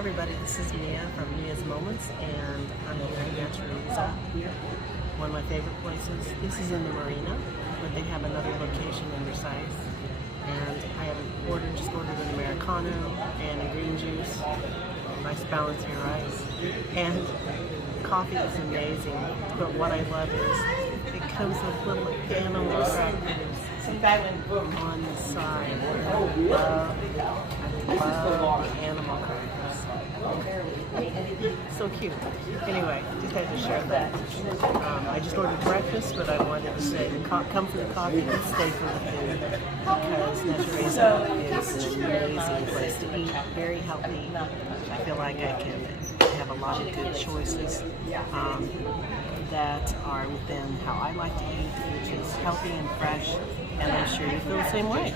everybody, this is Mia from MiazMoments, and I'm here in Natureza, one of my favorite places. This is in the Marina, but they have another location in Versailles. And I have just ordered an Americano and a green juice, nice balance here, rice. And coffee is amazing, but what I love is it comes with little animal crackers on the side. I love the animal crackers. So cute. Anyway, just had to share that. I just ordered breakfast, but I wanted to say come for the coffee and stay for the food, because Natureza is an amazing place to eat, very healthy. I feel like I can have a lot of good choices that are within how I like to eat, which is healthy and fresh, and I'm sure you feel the same way.